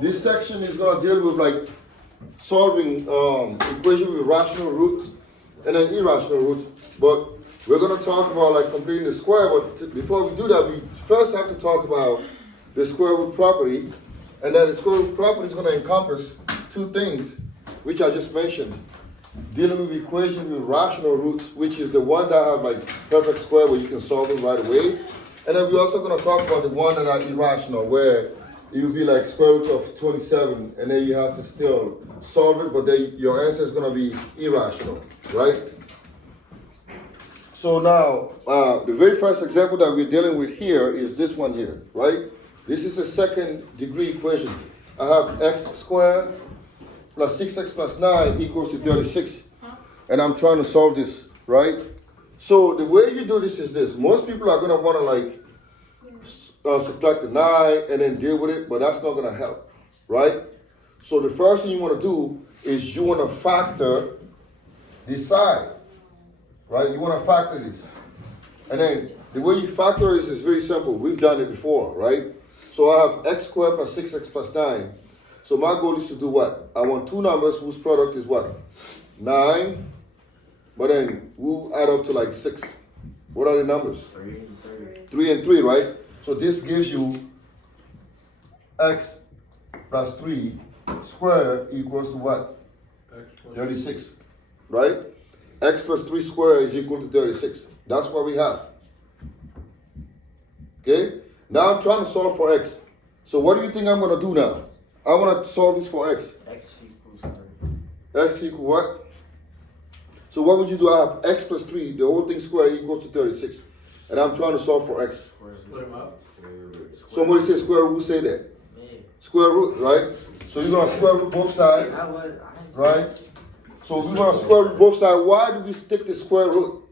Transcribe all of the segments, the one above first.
This section is going to deal with like solving equation with rational roots and then irrational roots. But we're going to talk about like completing the square. But before we do that, we first have to talk about the square root property. And then the square root property is going to encompass two things, which I just mentioned. Dealing with equations with rational roots, which is the one that have like perfect square where you can solve it right away. And then we're also going to talk about the one that are irrational, where it will be like square root of 27, and then you have to still solve it, but then your answer is going to be irrational, right? So now, the very first example that we're dealing with here is this one here, right? This is a second degree equation. I have x squared plus 6x plus 9 equals to 36. And I'm trying to solve this, right? So the way you do this is this. Most people are going to want to like subtract the 9 and then deal with it, but that's not going to help, right? So the first thing you want to do is you want to factor this side, right? You want to factor this. And then the way you factor this is very simple. We've done it before, right? So I have x squared plus 6x plus 9. So my goal is to do what? I want two numbers whose product is what? 9. But then we'll add up to like 6. What are the numbers? 3 and 3. 3 and 3, right? So this gives you x plus 3 squared equals to what? 36, right? X plus 3 squared is equal to 36. That's what we have. Okay? Now I'm trying to solve for x. So what do you think I'm going to do now? I want to solve this for x. X equals 30. X equal what? So what would you do? I have x plus 3, the whole thing squared equals to 36. And I'm trying to solve for x. Split them up. Somebody say square root, say that. Square root, right? So you're going to square root both sides, right? So we're going to square root both sides. Why do we take the square root?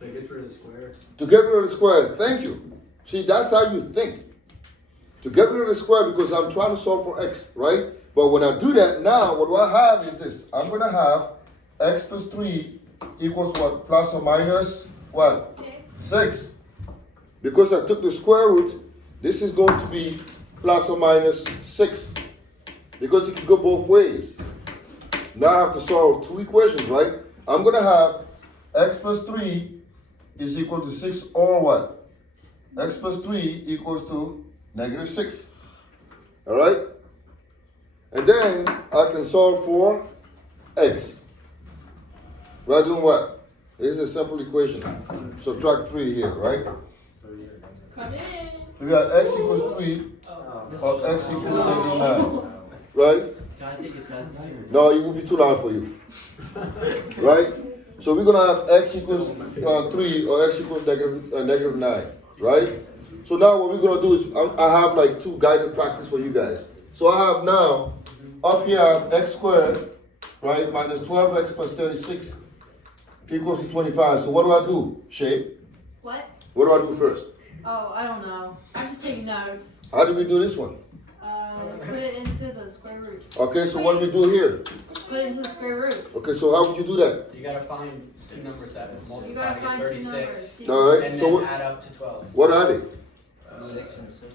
To get rid of the square. To get rid of the square. Thank you. See, that's how you think. To get rid of the square, because I'm trying to solve for x, right? But when I do that now, what do I have is this. I'm going to have x plus 3 equals what? Plus or minus what? 6. Because I took the square root, this is going to be plus or minus 6. Because it can go both ways. Now I have to solve two equations, right? I'm going to have x plus 3 is equal to 6 or what? X plus 3 equals to negative 6. All right? And then I can solve for x. We're doing what? This is a simple equation. Subtract 3 here, right? Come in. We got x equals 3 or x equals negative 9. Right? No, it will be too loud for you. Right? So we're going to have x equals 3 or x equals negative 9. Right? So now what we're going to do is I have like two guided practice for you guys. So I have now, up here I have x squared, right, minus 12x plus 36 equals to 25. So what do I do, Shay? What? What do I do first? Oh, I don't know. I'm just taking notes. How do we do this one? Put it into the square root. Okay, so what do we do here? Put it into the square root. Okay, so how would you do that? You gotta find two numbers that You multiply gotta to get find two 36. numbers. All right, And so then what, add up to 12. what are they? 6 and 6.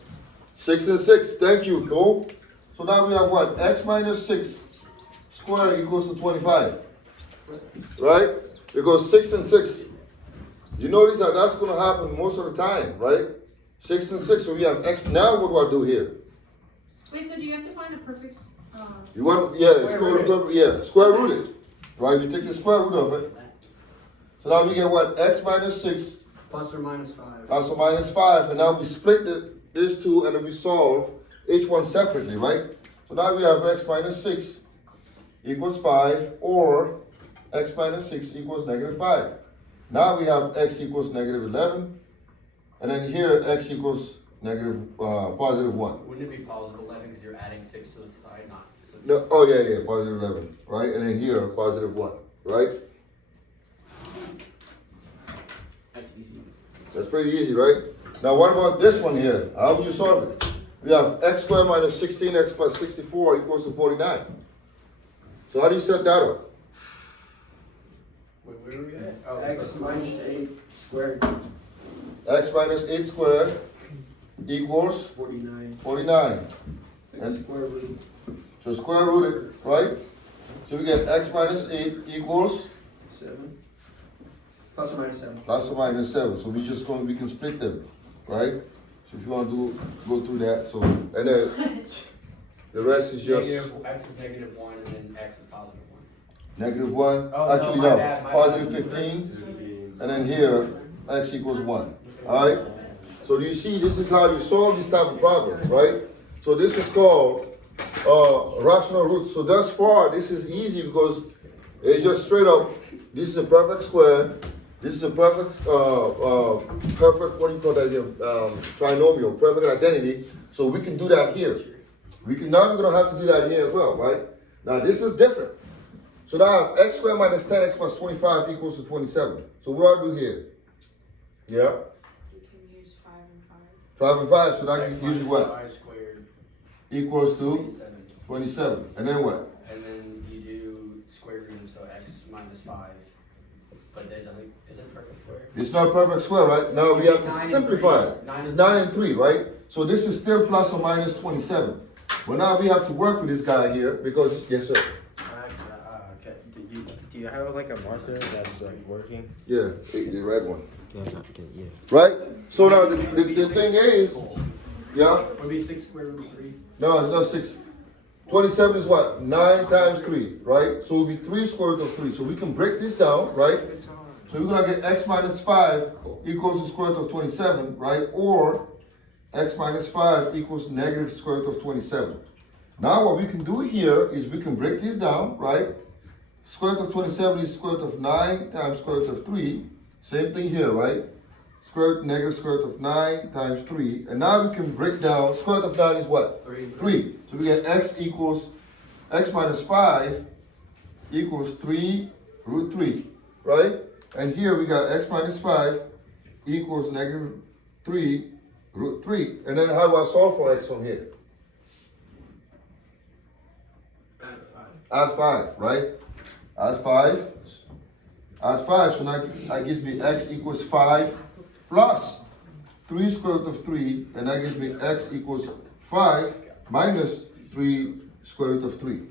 6 and 6, thank you, Cole. So now we have what? X minus 6 squared equals to 25. Right? Because 6 and 6, you notice that that's going to happen most of the time, right? 6 and 6, so we have x. Now what do I do here? Wait, so do you have to find a perfect? You want, yeah, square root it. Right? We take the square root of it. So now we get what? X minus 6 Plus or minus 5. plus or minus 5. And now we split this two and then we solve each one separately, right? So now we have x minus 6 equals 5 or x minus 6 equals negative 5. Now we have x equals negative 11. And then here x equals negative positive 1. Wouldn't it be positive 11 because you're adding 6 to the side, not so No, oh yeah, positive 11, right? And then here positive 1, right? That's easy. That's pretty easy, right? Now what about this one here? How would you solve it? We have x squared minus 16x plus 64 equals to 49. So how do you set that up? Wait, where are we at? Oh, X so- minus 8 squared X minus 8 squared equals 49. 49. And Square root. so square root it, right? So we get x minus 8 equals 7. Plus or minus 7. plus or minus 7. So we can split them, right? So if you want to go through that, so, and then the rest is just X is negative 1 and then X is positive 1. negative 1. Oh, Actually, no, no, my bad, my positive bad. 15. And then here, x equals 1. All right? So you see, this is how you solve this type of problem, right? So this is called rational roots. So thus far, this is easy because it's just straight up. This is a perfect square. This is a perfect, perfect, what do you call that here? Trinomial, perfect identity. So we can do that here. Now we're gonna have to do that here as well, right? Now this is different. So now I have x squared minus 10x plus 25 equals to 27. So what do I do here? Yeah, You can use 5 and 5 and 5. So that X gives you minus what? 5 squared, Equals to 27. 27. And then what? And then you do square root, so X minus 5. But that doesn't, is it perfect square? It's not perfect square, right? Now we have to 9 and simplify 3. it. 9 It's and 9 and 3, right? So this is still plus or minus 27. But now we have to work with this guy here because, yes sir. Okay. Do you have like a marker that's like working? Yeah, the red one. Yeah. Right? So now the thing is, yeah? Would be 6 square root of 3. No, it's not 6. 27 is what? 9 times 3, right? So it will be 3 square root of 3. So we can break this down, right? So we're going to get x minus 5 equals the square root of 27, right? Or x minus 5 equals negative square root of 27. Now what we can do here is we can break this down, right? Square root of 27 is square root of 9 times square root of 3. Same thing here, right? Negative square root of 9 times 3. And now we can break down, square root of 9 is what? 3. 3. So we get x minus 5 equals 3 root 3, right? And here we got x minus 5 equals negative 3 root 3. And then how do I solve for x from here? Add 5. Add 5, right? Add 5. Add 5. So now that gives me x equals 5 plus 3 square root of 3. And that gives me x equals 5 minus 3 square root of 3.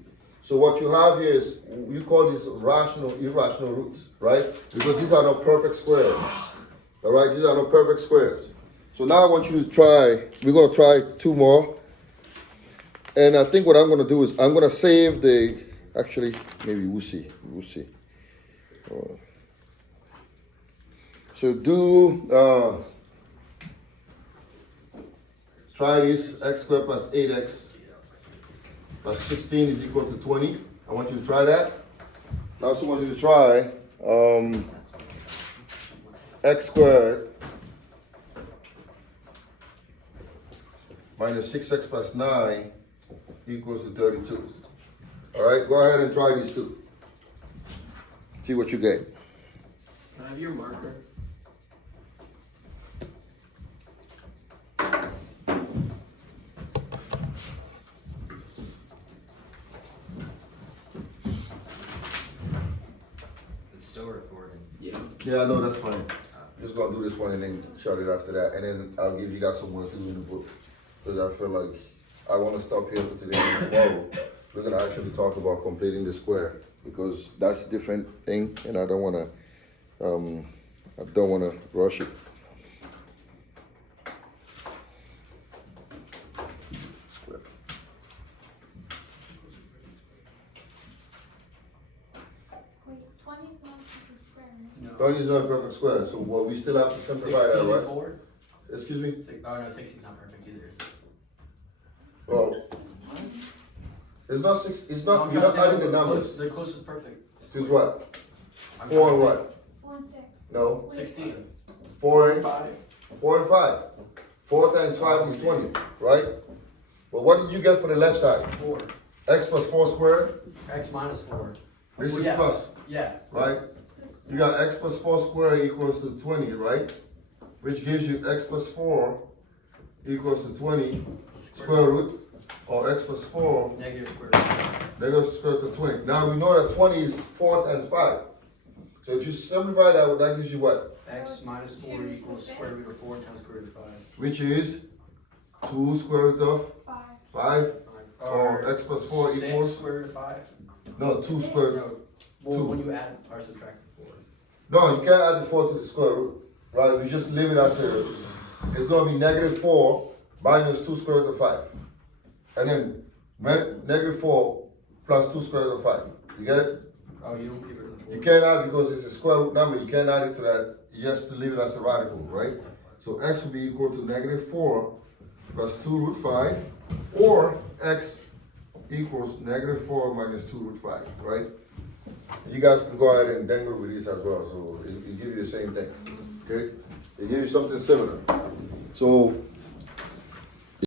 So what you have here is, you call this rational, irrational roots, right? Because these are not perfect squares. All right, these are not perfect squares. So now I want you to try, we're going to try 2 more. And I think what I'm going to do is I'm going to save actually, maybe we'll see. So try this, x squared plus 8x plus 16 is equal to 20. I want you to try that. I also want you to try x squared minus 6x plus 9 equals to 32. All right, go ahead and try these two. See what you get. Can I have your marker? It's still recording. Yeah. Yeah, I know, that's fine. Just gonna do this one and then shut it after that. And then I'll give you guys some more to do in the book. Because I feel like I want to stop here for today and tomorrow. We're gonna actually talk about completing the square. Because that's a different thing and I don't wanna rush it. Wait, 20 is not a square, right? 20 is not a perfect square, so well, we still have to simplify that, 16 right? and 4? Excuse me? Oh no, 16 is not perfect either. is it? Well, it's not 6, it's No, not, I'm you're trying not to adding think the of numbers. The closest perfect. Choose what? I'm 4 and trying to what? 4 and 6. No, 16. 4 and 5. 4 and 5. 4 times 5 is 20, right? Well, what did you get for the left side? 4. X plus 4 squared. X minus 4. This Well, is yeah. plus, Yeah. right? You got x plus 4 squared equals to 20, right? Which gives you x plus 4 equals to 20 square root, or x plus 4 Negative square root. negative square root of 20. Now we know that 20 is 4 times 5. So if you simplify that, that gives you what? X minus 4 equals square root of 4 times square root of 5. Which is 2 square root of 5. 5. x plus 4 6 equals, square root of 5? no, 2 square root. Well, Two. when you add or subtract the 4. No, you can't add the 4 to the square root, right? We just leave it as a, it's gonna be negative 4 minus 2 square root of 5. And then negative 4 plus 2 square root of 5. You get it? Oh, you don't give it the 4? You can't add because it's a square root number. You can't add it to that. You have to leave it as a radical, right? So x will be equal to negative 4 plus 2 root 5, or x equals negative 4 minus 2 root 5, right? You guys can go ahead and dangle with these as well, so it give you the same thing, okay? It gives you something similar. So